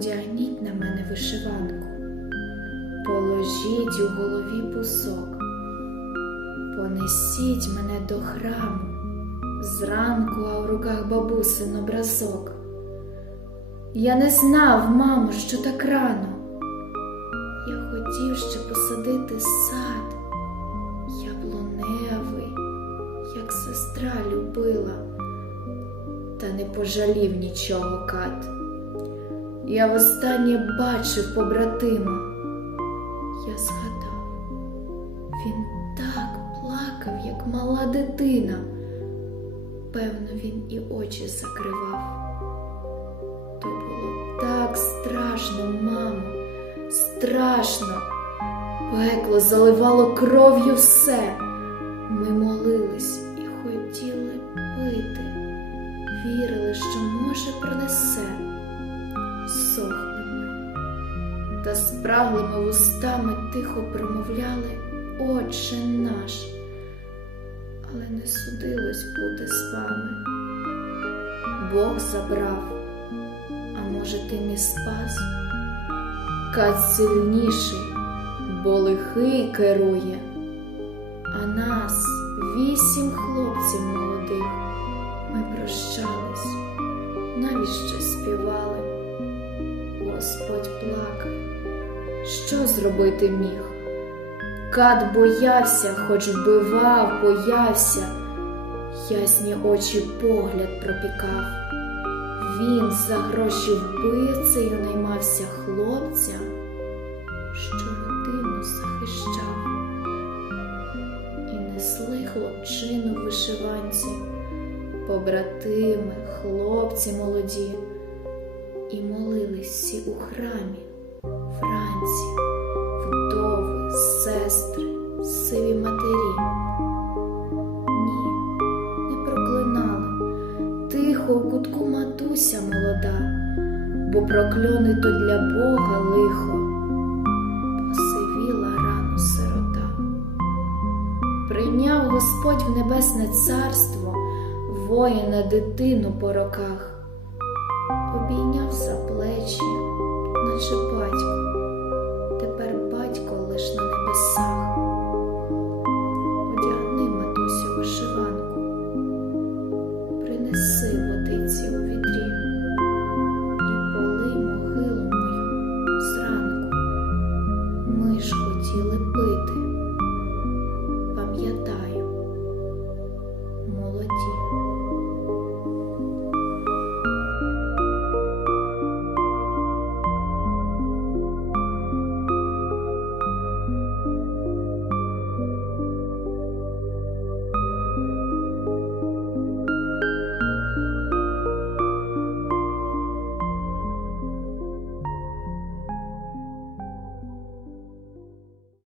одягніть на мене вишиванку, положіть у голові пусок, понесіть мене до храму, зранку, а в руках бабусин образок. Я не знав, мамо, що так рано. Я хотів ще посадити сад, яблуневий, як сестра любила, та не пожалів нічого кат. Я востаннє бачив побратима. Я згадав, він так плакав, як мала дитина. Певно, він і очі закривав. То було так страшно, мамо, страшно. Пекло заливало кров'ю все. Ми молились і хотіли пити, вірили, що може принесе. Сохнемо та спраглими вустами тихо промовляли Отче наш, але не судилось бути з вами. Бог забрав, а може, ти мій спас? Кат сильніший, бо лихий керує, а нас вісім хлопців молодих. Ми прощались, навіщо співали? Що зробити міг? Кат боявся, хоч вбивав, боявся, ясні очі погляд пропікав. Він за гроші вбивцею наймався хлопця, що родину захищав, і несли хлопчину вишиванці, побратими, хлопці молоді, і молились всі у храмі вранці, вдови, сестри, сиві матері. Ні, не проклинали, тихо у кутку матуся молода, бо прокльони то для Бога лихо, посивіла рану сирота. Прийняв Господь в небесне царство воїна дитину по роках, обійняв за плечі, наче батько,